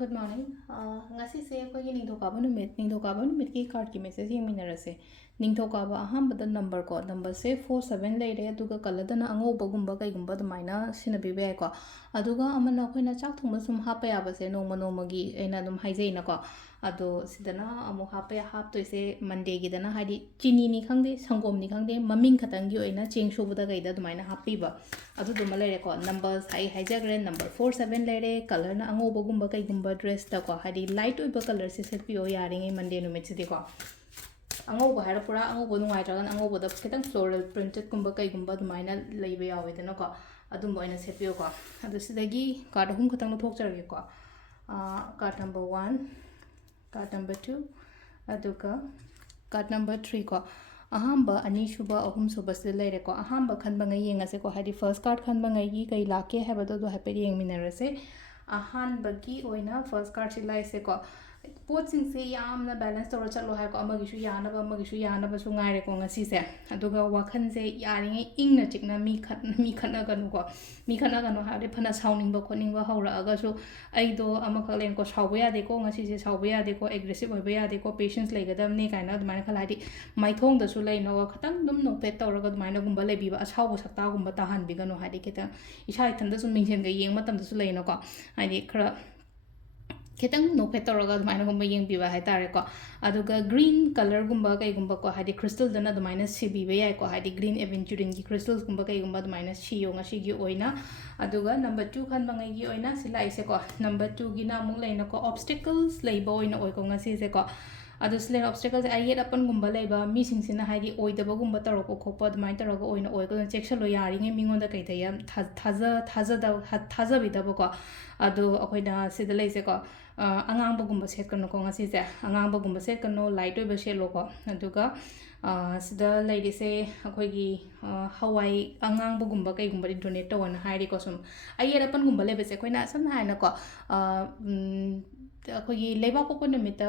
Good morning. Ngasigi ꯑꯩꯈꯣꯏꯒꯤ ꯅꯤꯡꯊꯧꯀꯥꯕ ꯅꯨꯃꯤꯠꯀꯤ ꯀꯥꯔꯠꯀꯤ ꯃꯦꯁꯦꯖ ꯌꯦꯡꯃꯤꯟꯅꯔꯁꯦ. ꯅꯤꯡꯊꯧꯀꯥꯕ ꯑꯍꯥꯟꯕꯗ ꯅꯝꯕꯔ ꯅꯝꯕꯔꯁꯦ 47 ꯂꯩꯔꯦ, ꯑꯗꯨꯒ ꯀꯂꯔꯗꯅ ꯑꯉꯧꯕꯒꯨꯝꯕ ꯀꯩꯒꯨꯝꯕ ꯑꯗꯨꯃꯥꯏꯅ ꯁꯤꯟꯅꯕꯤꯕ ꯌꯥꯏꯀꯣ. ꯑꯗꯨꯒ ꯑꯃꯅ ꯑꯩꯈꯣꯏꯅ ꯆꯥꯛ ꯊꯣꯡꯕ ꯁꯨꯝ ꯍꯥꯞꯄ ꯌꯥꯕꯁꯦ ꯅꯣꯡꯃ ꯅꯣꯡꯃꯒꯤ ꯑꯩꯅ ꯑꯗꯨꯝ ꯍꯥꯏꯖꯩꯅꯀꯣ. ꯑꯗꯣ ꯁꯤꯗꯅ ꯑꯃꯨꯛ ꯍꯥꯞꯇꯣꯏꯁꯦ ꯃꯟꯗꯦꯒꯤꯗꯅ ꯍꯥꯏꯗꯤ ꯆꯤꯅꯤꯅꯤ ꯈꯪꯗꯦ ꯁꯪꯒꯣꯝꯅꯤ ꯈꯪꯗꯦ ꯃꯃꯤꯡ ꯈꯛꯇꯪꯒꯤ ꯑꯣꯏꯅ ꯆꯦꯡ ꯁꯨꯕꯗ ꯀꯩꯗ ꯑꯗꯨꯃꯥꯏꯅ ꯍꯥꯞꯄꯤꯕ ꯑꯗꯨꯗꯨꯃ ꯂꯩꯔꯦꯀꯣ. ꯅꯝꯕꯔꯁ ꯑꯩ ꯍꯥꯏꯖꯈ꯭ꯔꯦ, ꯅꯝꯕꯔ 47 ꯂꯩꯔꯦ, ꯀꯂꯔꯅ ꯑꯉꯧꯕꯒꯨꯝꯕ ꯀꯩꯒꯨꯝꯕ ꯗ꯭ꯔꯦꯁꯇꯀꯣ, ꯍꯥꯏꯗꯤ ꯂꯥꯏꯠ ꯑꯣꯏꯕ ꯀꯂꯔꯁꯦ ꯁꯦꯠꯄꯤꯌꯣ ꯌꯥꯔꯤꯉꯩ ꯃꯟꯗे ꯅꯨꯃꯤꯠꯁꯤꯗꯤꯀꯣ. ꯑꯉꯧꯕ ꯍꯥꯏꯔ ꯄꯨꯔꯥ ꯑꯉꯧꯕ ꯅꯨꯡꯉꯥꯏꯇ꯭ꯔꯒꯅ ꯑꯉꯧꯕꯗ ꯈꯤꯇꯪ ꯐ꯭ꯂꯣꯔꯦꯜ ꯄ꯭ꯔꯤꯟꯇꯦꯗꯀꯨꯝꯕ ꯀꯩꯒꯨꯝꯕ ꯑꯗꯨꯃꯥꯏꯅ ꯂꯩꯕ ꯌꯥꯎꯋꯦꯗꯅꯀꯣ. ꯑꯗꯨꯝꯕ ꯑꯣꯏꯅ ꯁꯦꯠꯄꯤꯌꯣꯀꯣ. ꯑꯗꯣ ꯁꯤꯗꯒꯤ ꯀꯥꯔꯠ 3 ꯈꯛꯇꯪ ꯂꯧꯊꯣꯛꯆꯔꯒꯦꯀꯣ. ꯀꯥꯔꯠ ꯅꯝꯕꯔ 1, ꯀꯥꯔꯠ ꯅꯝꯕर 2, ꯑꯗꯨꯒ ꯀꯥꯔꯠ ꯅꯝꯕर 3 ꯀꯣ. ꯑꯍꯥꯟꯕ, ꯑꯅꯤꯁꯨꯕ, ꯑꯍꯨꯝꯁꯨꯕꯁꯤꯗ ꯂꯩꯔꯦꯀꯣ. ꯑꯍꯥꯟꯕ ꯈꯟꯕꯉꯩ ꯌꯦꯡꯉꯁꯦꯀꯣ, ꯍꯥꯏꯗꯤ ꯐꯥꯔꯁꯠ ꯀꯥꯔꯠ ꯈꯟꯕꯉꯩꯒꯤ ꯀꯩ ꯂꯥꯛꯀꯦ ꯍꯥꯏꯕꯗꯣ ꯑꯗꯨ ꯍꯥꯏꯐꯦꯠ ꯌꯦꯡꯃꯤꯟꯅꯔꯁꯦ. ꯑꯍꯥꯟꯕꯒꯤ ꯑꯣꯏꯅ ꯐꯥꯔꯁꯠ ꯀꯥꯔꯠꯁꯤ ꯂꯥꯛꯏꯁꯦꯀꯣ. ꯄꯣꯠꯁꯤꯡꯁꯦ ꯌꯥꯝꯅ ꯕꯦꯂꯦꯟꯁ ꯇꯧꯔ ꯆꯠꯂꯣ ꯍꯥꯏꯀꯣ. ꯑꯃꯒꯤꯁꯨ ꯌꯥꯅꯕꯁꯨ ꯉꯥꯏꯔꯦꯀꯣ ꯉꯁꯤꯁꯦ. ꯑꯗꯨꯒ ꯋꯥꯈꯟꯁꯦ ꯌꯥꯔꯤꯉꯩ ꯏꯪꯅ ꯆꯤꯛꯅ ꯃꯤ ꯈꯠꯅꯒꯅꯨꯀꯣ. ꯃꯤ ꯈꯠꯅꯒꯅꯨ ꯍꯥꯏꯕꯗꯤ ꯐꯅ ꯁꯥꯎꯅꯤꯡꯕ ꯈꯣꯠꯅꯤꯡꯕ ꯍꯧꯔꯛꯑꯒꯁꯨ ꯑꯩꯗꯣ ꯑꯃꯈꯛ ꯂꯩꯅꯀꯣ, ꯁꯥꯎꯕ ꯌꯥꯗꯦꯀꯣ, ꯉꯁꯤꯁꯦ ꯁꯥꯎꯕ ꯌꯥꯗꯦꯀꯣ, ꯑꯦꯒ꯭ꯔꯦꯁꯤቭ ꯑꯣꯏꯕ ꯌꯥꯗꯦꯀꯣ, ꯄꯦꯁꯦꯟꯁ ꯂꯩꯒꯗꯕꯅꯤ ꯀꯥꯏꯅ ꯑꯗꯨꯃꯥꯏꯅ ꯈꯜꯂ, ꯍꯥꯏꯗꯤ ꯃꯥꯏꯊꯣꯡꯗꯁꯨ ꯂꯩꯅꯣ ꯈꯤꯇꯪ ꯑꯗꯨꯝ ꯅꯣꯛꯐꯦꯠ ꯇꯧꯔꯒ ꯑꯗꯨꯃꯥꯏꯅꯒꯨꯝꯕ ꯂꯩꯕꯤꯕ. ꯑꯁꯥꯎꯕ ꯁꯛꯇꯥꯒꯨꯝꯕ ꯇꯥꯍꯟꯕꯤꯒꯅꯨ, ꯍꯥꯏꯗꯤ ꯈꯤꯇꯪ ꯏꯁꯥ ꯏꯊꯟꯇ ꯁꯨꯝ ꯃꯤꯡꯁꯦꯟꯒ ꯌꯦꯡꯕ ꯃꯇꯝꯗꯁꯨ ꯂꯩꯅꯀꯣ, ꯍꯥꯏꯗꯤ ꯈꯔ khitang nokphet tawraga adumaina gumba yengbiba haitare ko. Aduga green color gumba kaigumba ko, haidi crystal dana adumaina sibiba yai ko, haidi green aventurine gi crystals gumba kaigumba adumaina siyo ngasigi oina. Aduga number 2 khanba ngai gi oina sila ise ko. Number 2 gi na amuk laina ko obstacles leiba oina oi ko ngasi se ko. Adu sila obstacles ayet apan gumba leiba mi singsina haidi oidaba gumba taroko khokpa adumaina taraga oina oi ko checksalo yaringe mingonda kaitaya thaza bidaba ko. Adu akoina sida leise ko. ꯑꯉꯥꯡꯕꯒꯨꯝꯕ ꯁꯦꯠꯀꯅꯨꯀꯣ ꯉꯁꯤꯁꯦ. ꯑꯉꯥꯡꯕꯒꯨꯝꯕ ꯁꯦꯠꯀꯅꯨ, light ꯑꯣꯏꯕ ꯁꯦꯠꯂꯣꯀꯣ. ꯑꯗꯨꯒ ꯁꯤꯗ ꯂꯩꯔꯤꯁꯦ ꯑꯩꯈꯣꯏꯒꯤ ꯍꯋꯥꯏ ꯑꯉꯥꯡꯕꯒꯨꯝꯕ ꯀꯩꯒꯨꯝꯕꯗꯤ donate ꯇꯧꯋꯣꯅ ꯍꯥꯏꯔꯤꯀꯣ. ꯁꯨꯝ ꯑꯌꯦꯠ ꯑꯄꯟꯒꯨꯝꯕ ꯂꯩꯕꯁꯦ ꯑꯩꯈꯣꯏꯅ ꯁꯝꯅ ꯍꯥꯏꯅꯀꯣ, ꯑꯩꯈꯣꯏꯒꯤ ꯂꯩꯕꯥꯛꯄꯣꯛꯄ ꯅꯨꯃꯤꯠꯇ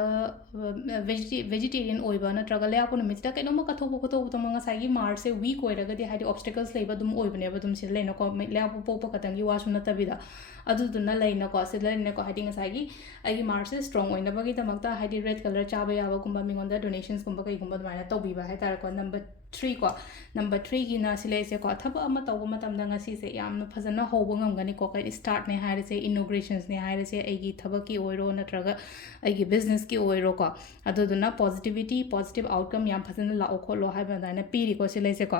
ꯚꯦꯖꯤꯇꯦꯔꯤꯌꯟ ꯑꯣꯏꯕ ꯅꯠꯇ꯭ꯔꯒ ꯂꯩꯕꯥꯛꯄꯣꯛꯄ ꯅꯨꯃꯤꯠꯁꯤꯗ ꯀꯩꯅꯣꯝꯃ ꯀꯠꯊꯣꯛꯄ ꯈꯣꯠꯇꯣꯛꯄ ꯉꯁꯥꯏꯒꯤ ꯃꯥꯔꯁꯁꯦ ꯋꯤꯛ ꯑꯣꯏꯔꯒꯗꯤ ꯍꯥꯏꯗꯤ ꯑꯣꯕꯁꯇꯦꯀꯜꯁ ꯂꯩꯕ ꯑꯗꯨꯝ ꯑꯣꯏꯕꯅꯦꯕ. ꯑꯗꯨꯝ ꯁꯤꯗ ꯂꯩꯅꯀꯣ, ꯂꯩꯕꯥꯛꯄꯣꯛꯄ ꯈꯛꯇꯪꯒꯤ ꯋꯥꯁꯨ ꯅꯠꯇꯕꯤꯗ ꯑꯗꯨꯗꯨꯅ ꯂꯩꯅꯀꯣ, ꯁꯤꯗ ꯂꯩꯅꯀꯣ, ꯍꯥꯏꯗꯤ ꯉꯁꯥꯏꯒꯤ ꯑꯩꯒꯤ ꯃꯥꯔꯁꯁꯦ ꯁ꯭ꯇ꯭ꯔꯣꯡ ꯑꯣꯏꯅꯕꯒꯤꯗꯃꯛꯇ ꯍꯥꯏꯗꯤ ꯔꯦꯗ ꯀꯂꯔ ꯆꯥꯕ ꯌꯥꯕꯒꯨꯝꯕ ꯃꯤꯉꯣꯟꯗ ꯗꯣꯅꯦꯁꯟꯁꯒꯨꯝꯕ ꯀꯩꯒꯨꯝꯕ ꯑꯗꯨꯃꯥꯏꯅ ꯇꯧꯕꯤꯕ ꯍꯥꯏꯇꯥꯔꯦꯀꯣ. ꯅꯝꯕꯔ 3 ꯀꯣ. ꯅꯝꯕꯔ 3 ꯒꯤꯅ ꯁꯤꯂꯩꯁꯦꯀꯣ, ꯊꯕꯛ ꯑꯃ ꯇꯧꯕ ꯃꯇꯝꯗ ꯉꯁꯤꯁꯦ ꯌꯥꯝꯅ ꯐꯖꯅ ꯍꯧꯕ ꯉꯝꯒꯅꯤꯀꯣ. ꯀꯩ ꯁ꯭ꯇꯥꯔꯠꯅꯦ ꯍꯥꯏꯔꯁꯦ, ꯏꯅꯣꯒ꯭ꯔꯦꯁꯟꯁꯅꯦ ꯍꯥꯏꯔꯁꯦ, ꯑꯩꯒꯤ ꯊꯕꯛꯀꯤ ꯑꯣꯏꯔꯣ ꯅꯠꯇ꯭ꯔꯒ ꯑꯩꯒꯤ ꯕꯤꯖꯅꯦꯁꯀꯤ ꯑꯣꯏꯔꯣꯀꯣ. ꯑꯗꯨꯗꯨꯅ ꯄꯣꯖꯤꯇꯤꯚꯤꯇꯤ, ꯄꯣꯖꯤꯇꯤቭ ꯑꯥꯎꯠꯀꯝ ꯌꯥꯝ ꯐꯖꯅ ꯂꯥꯛꯑꯣ ꯈꯣꯠꯂꯣ ꯍꯥꯏꯕ ꯑꯗꯨꯃꯥꯏꯅ ꯄꯤꯔꯤꯀꯣ ꯁꯤꯂꯩꯁꯦꯀꯣ.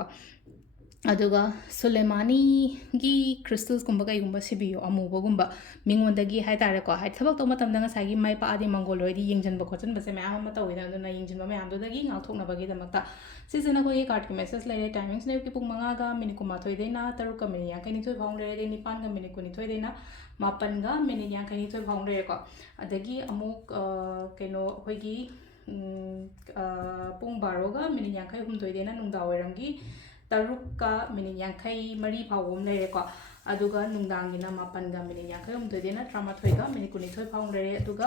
ꯑꯗꯨꯒ ꯁꯨꯂꯦꯃꯥꯅꯤꯒꯤ ꯈ꯭ꯔꯤꯁꯇꯜꯁꯀꯨꯝꯕ ꯀꯩꯒꯨꯝꯕ ꯁꯤꯕꯤꯌꯣ, ꯑꯃꯨꯕꯒꯨꯝꯕ ꯃꯤꯉꯣꯟꯗꯒꯤ ꯍꯥꯏꯇꯥꯔꯦꯀꯣ. ꯍꯥꯏꯗꯤ ꯊꯕꯛ ꯇꯧꯕ ꯃꯇꯝꯗ ꯉꯁꯥꯏꯒꯤ ꯃꯥꯏ ꯄꯥꯛꯑꯗꯤ ꯃꯪꯒꯣꯜ ꯑꯣꯏꯔꯗꯤ ꯌꯦꯡꯁꯤꯟꯕ ꯈꯣꯠꯆꯟꯕꯁꯦ ꯃꯌꯥꯝ ꯑꯃ ꯇꯧꯋꯤꯗꯅ. ꯑꯗꯨꯅ ꯌꯦꯡꯁꯤꯟꯕ ꯃꯌꯥꯝꯗꯨꯗꯒꯤ ꯉꯥꯛꯊꯣꯛꯅꯕꯒꯤꯗꯃꯛꯇ ꯁꯤꯁꯤꯅ ꯑꯩꯈꯣꯏꯒꯤ ꯀꯥꯔꯠꯀꯤ ꯃꯦꯁꯦꯖ ꯂꯩꯔꯦ. ꯇꯥꯏꯃꯤꯡꯁꯤꯅ ꯑꯌꯨꯛꯀꯤ ꯄꯨꯡ 5:12ꯗꯩꯅ 3:52 ꯐꯥꯎ ꯂꯩꯔꯦ. 9:22ꯗꯩꯅ 8:52 ꯐꯥꯎ ꯂꯩꯔꯦꯀꯣ. ꯑꯗꯒꯤ ꯑꯃꯨꯛ ꯀꯩꯅꯣ ꯑꯩꯈꯣꯏꯒꯤ ꯄꯨꯡ 12:53ꯗꯩꯅ ꯅꯨꯡꯗꯥꯡꯋꯥꯏꯔꯝꯒꯤ 3:53 ꯐꯥꯎꯕ ꯑꯃ ꯂꯩꯔꯦꯀꯣ. ꯑꯗꯨꯒ ꯅꯨꯡꯗꯥꯡꯒꯤꯅ 8:53ꯗꯩꯅ 13:22 ꯐꯥꯎ ꯂꯩꯔꯦ. ꯑꯗꯨꯒ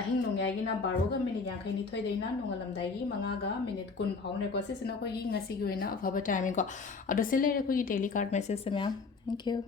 ꯑꯍꯤꯡ ꯅꯣꯡꯌꯥꯏꯒꯤꯅ 12:52ꯗꯩꯅ ꯅꯣꯡꯉꯥꯜꯂꯝꯗꯥꯏꯒꯤ 5:20 ꯐꯥꯎ ꯂꯩꯔꯦꯀꯣ. ꯁꯤꯁꯤꯅ ꯑꯩꯈꯣꯏꯒꯤ ꯉꯁꯤꯒꯤ ꯑꯣꯏꯅ ꯑꯐꯕ ꯇꯥꯏꯃꯤꯡ ꯀꯣ. ꯑꯗꯣ ꯁꯤ ꯂꯩꯔꯦ ꯑꯩꯈꯣꯏꯒꯤ ꯗꯦꯂꯤ ꯀꯥꯔꯠ ꯃꯦꯁꯦꯖꯁꯦ ꯃꯌꯥꯝ. Thank you.